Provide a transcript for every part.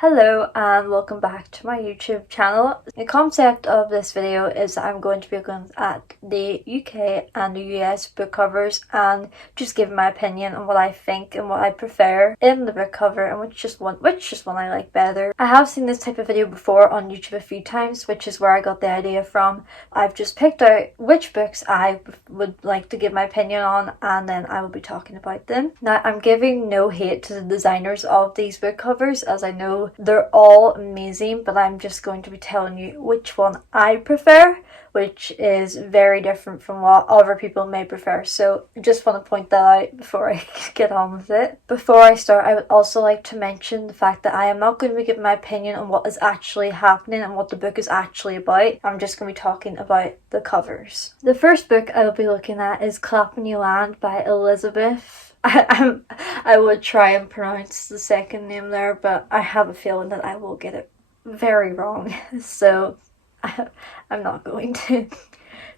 Hello and welcome back to my YouTube channel. The concept of this video is that I'm going to be looking at the UK and the US book covers and just giving my opinion on what I think and what I prefer in the book cover and which one I like better. I have seen this type of video before on YouTube a few times, which is where I got the idea from. I've just picked out which books I would like to give my opinion on and then I will be talking about them. Now, I'm giving no hate to the designers of these book covers, as I know they're all amazing, but I'm just going to be telling you which one I prefer, which is very different from what other people may prefer. So I just want to point that out before I get on with it. Before I start, I would also like to mention the fact that I am not going to be giving my opinion on what is actually happening and what the book is actually about. I'm just going to be talking about the covers. The first book I will be looking at is Clapping You Land by Elizabeth. I would try and pronounce the second name there, but I have a feeling that I will get it very wrong, so I'm not going to.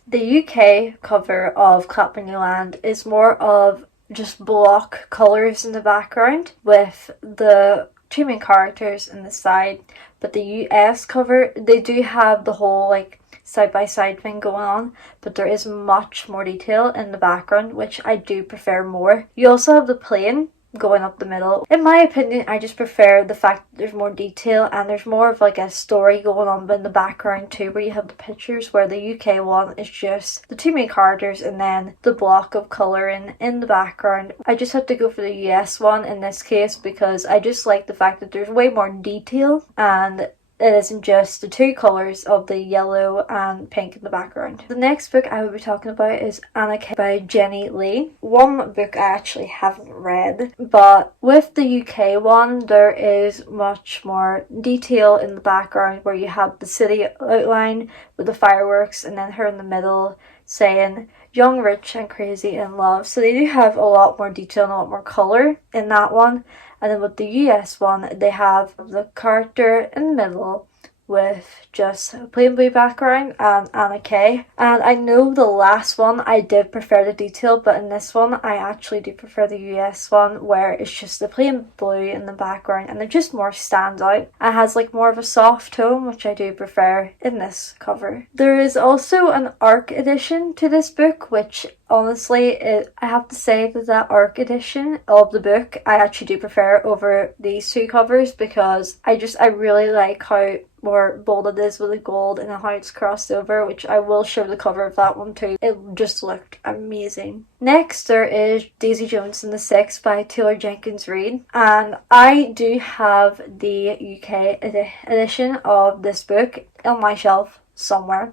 The UK cover of Clapping You Land is more of just block colours in the background with the two main characters in the side, but the US cover, they do have the whole side-by-side thing going on, but there is much more detail in the background, which I do prefer more. You also have the plane going up the middle. In my opinion, I just prefer the fact that there's more detail and there's more of a story going on in the background too, where you have the pictures, where the UK one is just the two main characters and then the block of colouring in the background. I just had to go for the US one in this case because I just like the fact that there's way more detail and it isn't just the two colours of the yellow and pink in the background. The next book I will be talking about is Anarchy by Jenny Lee. One book I actually haven't read, but with the UK one there is much more detail in the background, where you have the city outline with the fireworks and then her in the middle saying young, rich and crazy in love. So they do have a lot more detail and a lot more colour in that one. And then with the US one, they have the character in the middle with just a plain blue background and Anna Kay. And I know the last one I did prefer the detail, but in this one I actually do prefer the US one, where it's just the plain blue in the background and it just more stands out. It has more of a soft tone, which I do prefer in this cover. There is also an ARC edition to this book, which honestly, I have to say that ARC edition of the book I actually do prefer over these two covers, because I really like how more bold it is with the gold and how it's crossed over, which I will show the cover of that one too. It just looked amazing. Next there is Daisy Jones and the Six by Taylor Jenkins Reid, and I do have the UK edition of this book on my shelf somewhere.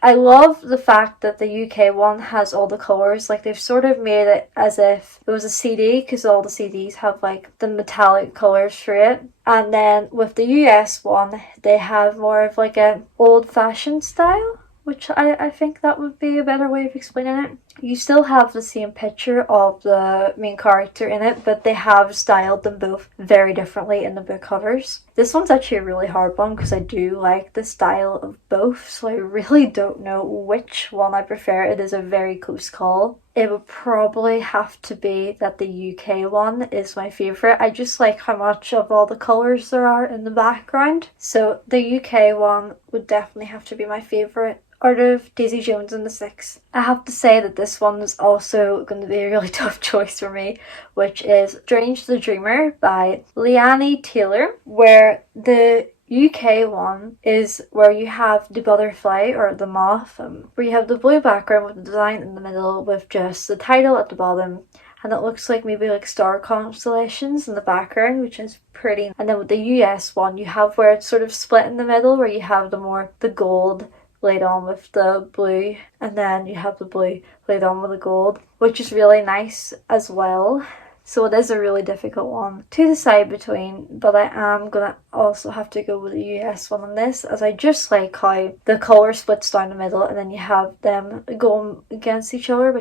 I love the fact that the UK one has all the colours. They've sort of made it as if it was a CD, because all the CDs have the metallic colours through it. And then with the US one, they have more of a old-fashioned style, which I think that would be a better way of explaining it. You still have the same picture of the main character in it, but they have styled them both very differently in the book covers. This one's actually a really hard one because I do like the style of both, so I really don't know which one I prefer. It is a very close call. It would probably have to be that the UK one is my favourite. I just like how much of all the colours there are in the background. So the UK one would definitely have to be my favourite out of Daisy Jones and the Six. I have to say that this one is also going to be a really tough choice for me, which is Strange the Dreamer by Laini Taylor, where the UK one is where you have the butterfly or the moth, where you have the blue background with the design in the middle with just the title at the bottom, and it looks like maybe star constellations in the background, which is pretty. And then with the US one, you have where it's sort of split in the middle, where you have the gold laid on with the blue, and then you have the blue laid on with the gold, which is really nice as well. So it is a really difficult one to decide between, but I am going to also have to go with the US one on this, as I just like how the colour splits down the middle and then you have them going against each other,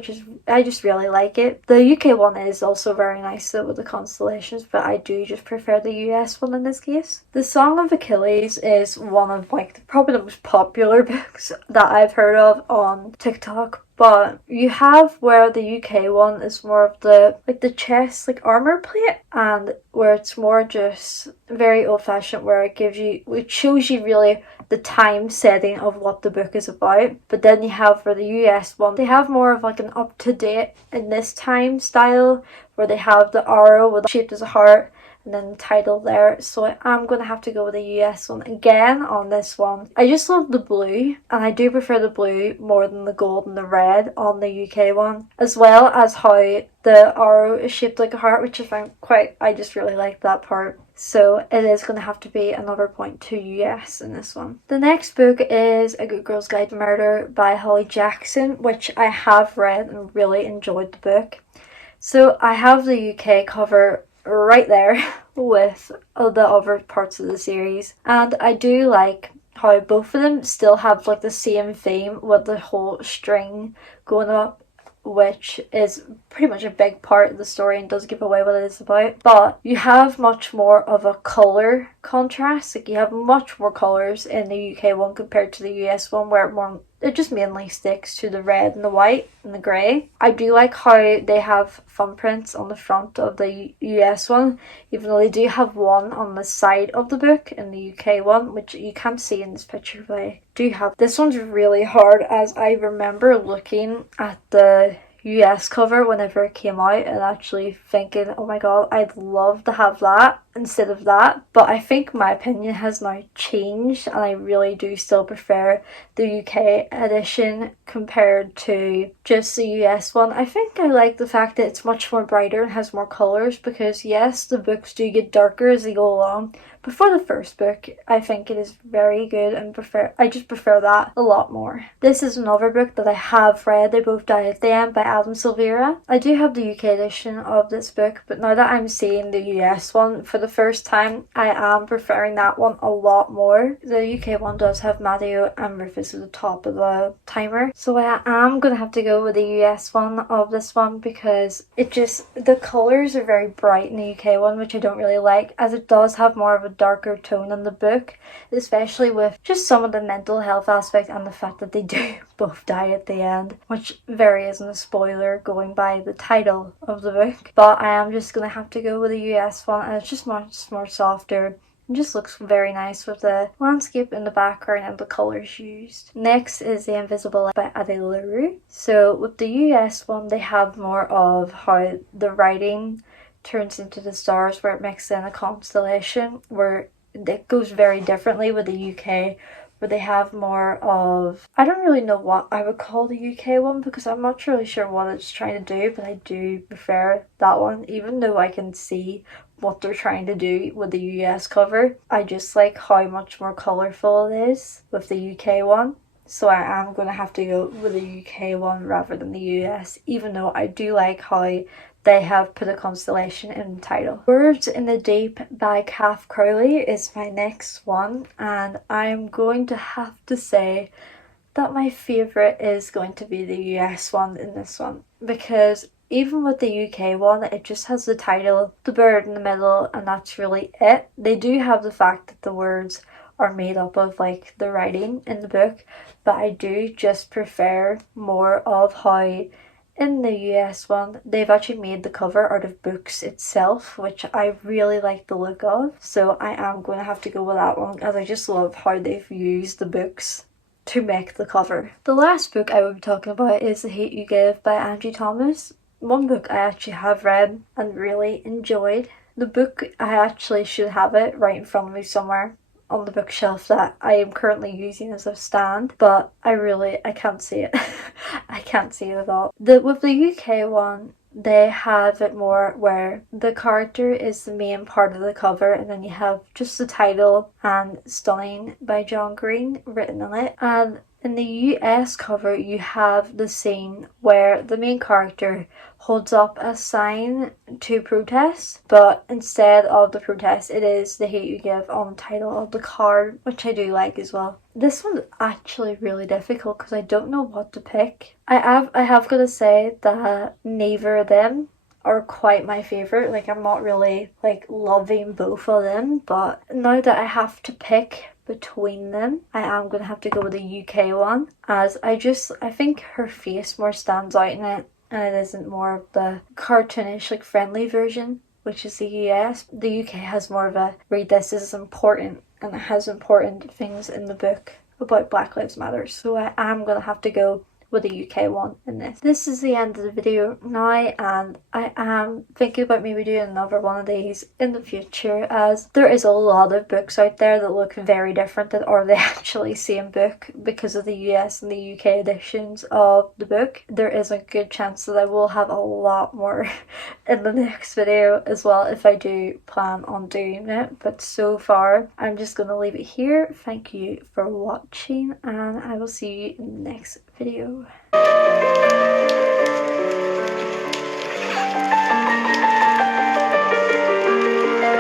I just really like it. The UK one is also very nice though with the constellations, but I do just prefer the US one in this case. The Song of Achilles is one of probably the most popular books that I've heard of on TikTok. But you have where the UK one is more of the chest armor plate, and where it's more just very old-fashioned, where it shows you really the time setting of what the book is about. But then you have for the US one, they have more of like an up-to-date in this time style, where they have the arrow with shaped as a heart and then the title there. So I'm going to have to go with the US one again on this one. I just love the blue, and I do prefer the blue more than the gold and the red on the UK one, as well as how the arrow is shaped like a heart, which I just really like that part. So it is going to have to be another point to US in this one. The next book is A Good Girl's Guide to Murder by Holly Jackson, which I have read and really enjoyed the book. So I have the UK cover right there with the other parts of the series, and I do like how both of them still have like the same theme with the whole string going up, which is pretty much a big part of the story and does give away what it is about. But you have much more of a colour contrast. Like, you have much more colours in the UK one compared to the US one, where it just mainly sticks to the red and the white and the grey. I do like how they have thumbprints on the front of the US one, even though they do have one on the side of the book in the UK one, which you can't see in this picture, but I do have. This one's really hard, as I remember looking at the US cover whenever it came out and actually thinking, oh my god, I'd love to have that instead of that. But I think my opinion has now changed, and I really do still prefer the UK edition compared to just the US one. I think I like the fact that it's much more brighter and has more colours, because yes, the books do get darker as they go along, but for the first book, I think it is very good, and I just prefer that a lot more. This is another book that I have read, They Both Die at the End by Adam Silvera. I do have the UK edition of this book, but now that I'm seeing the US one for the first time, I am preferring that one a lot more. The UK one does have Matteo and Rufus at the top of the timer, so I am going to have to go with the US one of this one, because the colours are very bright in the UK one, which I don't really like, as it does have more of a darker tone in the book, especially with just some of the mental health aspect and the fact that they do both die at the end, which very isn't a spoiler going by the title of the book. But I am just going to have to go with the US one, and it's just much more softer. It just looks very nice with the landscape in the background and the colours used. Next is The Invisible Light by Addie Larue. So with the US one, they have more of how the writing turns into the stars, where it makes in a constellation, where it goes very differently with the UK, where they have more of, I don't really know what I would call the UK one, because I'm not really sure what it's trying to do, but I do prefer that one, even though I can see what they're trying to do with the US cover. I just like how much more colourful it is with the UK one. So I am going to have to go with the UK one rather than the US, even though I do like how they have put a constellation in the title. Words in the Deep by Cath Crowley is my next one, and I'm going to have to say that my favourite is going to be the US one in this one, because even with the UK one, it just has the title, the bird in the middle, and that's really it. They do have the fact that the words are made up of like the writing in the book, but I do just prefer more of how in the US one, they've actually made the cover out of books itself, which I really like the look of. So I am going to have to go with that one, as I just love how they've used the books to make the cover. The last book I will be talking about is The Hate You Give by Angie Thomas. One book I actually have read and really enjoyed. The book, I actually should have it right in front of me somewhere on the bookshelf that I am currently using as a stand, but I can't see it. I can't see it at all. With the UK one, they have it more where the character is the main part of the cover, and then you have just the title and Stunning by John Green written on it. And in the US cover, you have the scene where the main character holds up a sign to protest, but instead of the protest, it is The Hate You Give on the title of the card, which I do like as well. This one's actually really difficult because I don't know what to pick. I have got to say that neither of them are quite my favourite. Like, I'm not really like loving both of them, but now that I have to pick between them, I am going to have to go with the UK one, as I think her face more stands out in it, and it isn't more of the cartoonish, like, friendly version, which is the US. The UK has more of a read this is important, and it has important things in the book about Black Lives Matter. So I am going to have to go with the UK one in this. This is the end of the video now, and I am thinking about maybe doing another one of these in the future, as there is a lot of books out there that look very different that are the actually same book because of the US and the UK editions of the book. There is a good chance that I will have a lot more in the next video as well if I do plan on doing it, but so far I'm just going to leave it here. Thank you for watching, and I will see you in the next video.